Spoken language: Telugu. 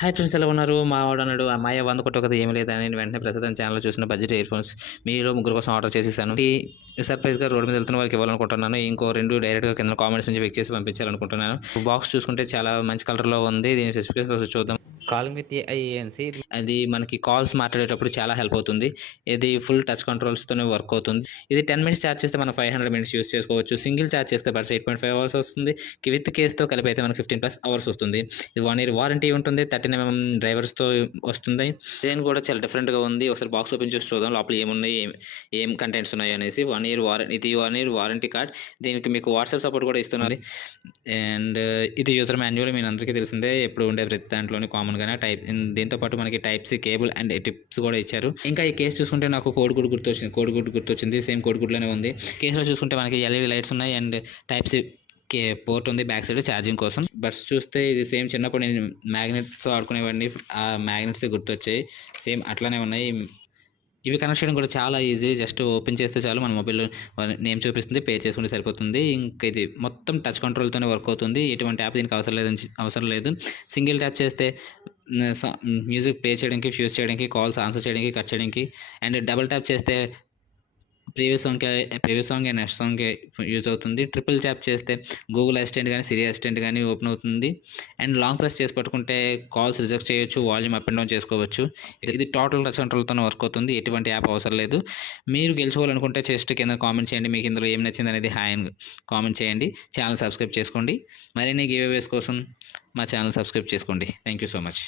హాయ్ ఫ్రెండ్స్, ఎలా ఉన్నారు? మా వాడు అన్నాడు అమ్మాయి 100 కొట్టొకది ఏమి లేదని నేను వెంటనే ప్రస్తుతం ఛానల్లో చూసిన బడ్జెట్ ఇయర్ ఫోన్స్ మీలో ముగ్గురు కోసం ఆర్డర్ చేసేసాను. సర్ప్రైజ్గా రోడ్ మీద వెళ్తున్న వాళ్ళకి ఇవ్వాలనుకుంటున్నాను. ఇంకో 2 డైరెక్ట్గా కింద కామెంట్స్ నుంచి పిక్ చేసి పంపించాలనుకుంటున్నాను. బాక్స్ చూసుకుంటే చాలా మంచి కలర్లో ఉంది. దీని స్పెసిఫికేషన్స్ చూద్దాం. కాలింగ్ విత్ AI ENC అది మనకి కాల్స్ మాట్లాడేటప్పుడు చాలా హెల్ప్ అవుతుంది. ఇది ఫుల్ టచ్ కంట్రోల్స్తోనే వర్క్ అవుతుంది. ఇది 10 మినిట్స్ ఛార్జ్ చేస్తే మనం 500 మినిట్స్ యూస్ చేసుకోవచ్చు. సింగిల్ ఛార్జ్ చేస్తే బడ్స్ 8.5 అవర్స్ వస్తుంది. విత్ కేస్తో కలిపి అయితే మనకు 15+ అవర్స్ వస్తుంది. ఇది 1 ఇయర్ వారంటీ ఉంటుంది. 13mm డ్రైవర్స్తో వస్తుంది. డిజైన్ కూడా చాలా డిఫరెంట్గా ఉంది. ఒకసారి బాక్స్ ఓపెన్ చేసి చూద్దాం లోపల ఏమున్నాయి, ఏం కంటెంట్స్ ఉన్నాయి అనేసి. 1 ఇయర్ వారంటీ, ఇది 1 ఇయర్ వారంటీ కార్డ్. దీనికి మీకు వాట్సాప్ సపోర్ట్ కూడా ఇస్తున్నది. అండ్ ఇది యూజర్ మాన్యువల్ మీ అందరికీ తెలిసిందే, ఎప్పుడు ఉండే ప్రతి దాంట్లోనే కామన్గానే టైప్. దీంతో పాటు మనకి type C cable and tips కూడా ఇచ్చారు. ఇంకా ఈ కేసు చూసుకుంటే నాకు కోడిగుడ్డు గుర్తొచ్చింది. సేమ్ కోడిగుడ్లోనే ఉంది. కేసులో చూసుకుంటే మనకి LED లైట్స్ ఉన్నాయి అండ్ టైప్ సి పోర్ట్ ఉంది బ్యాక్ సైడ్ ఛార్జింగ్ కోసం. బడ్స్ చూస్తే ఇది సేమ్ చిన్నప్పుడు నేను మ్యాగ్నెట్స్తో ఆడుకునేవాడిని, ఆ మ్యాగ్నెట్స్ గుర్తొచ్చాయి. సేమ్ అట్లానే ఉన్నాయి. ఇవి కనెక్ట్ చేయడం కూడా చాలా ఈజీ. జస్ట్ ఓపెన్ చేస్తే చాలు, మన మొబైల్ నేమ్ చూపిస్తుంది, పే చేసుకుంటే సరిపోతుంది. ఇంకా ఇది మొత్తం టచ్ కంట్రోల్తోనే వర్క్ అవుతుంది. ఎటువంటి యాప్ దీనికి అవసరం లేదు. సింగిల్ ట్యాప్ చేస్తే మ్యూజిక్ ప్లే చేయడానికి, ఫ్యూజ్ చేయడానికి, కాల్స్ ఆన్సర్ చేయడానికి, కట్ చేయడానికి. అండ్ డబుల్ ట్యాప్ చేస్తే previous song and next song use అవుతుంది. ట్రిపుల్ ట్యాప్ చేస్తే గూగుల్ అసిస్టెంట్ కానీ, సిరి అసిస్టెంట్ కానీ ఓపెన్ అవుతుంది. అండ్ లాంగ్ ప్రెస్ చేసి పట్టుకుంటే కాల్స్ రిజెక్ట్ చేయొచ్చు, వాల్యూమ్ అప్ అండ్ డౌన్ చేసుకోవచ్చు. ఇది టోటల్ టచ్ కంట్రోల్తో వర్క్ అవుతుంది. ఎటువంటి యాప్ అవసరం లేదు. మీరు గెలుచుకోవాలనుకుంటే జస్ట్ కింద కామెంట్ చేయండి, మీకు ఇందులో ఏం నచ్చింది అనేది హాయ్ అని కామెంట్ చేయండి. ఛానల్ సబ్స్క్రైబ్ చేసుకోండి. మరిన్ని గివ్ అవేస్ కోసం మా ఛానల్ సబ్స్క్రైబ్ చేసుకోండి. Thank you so much.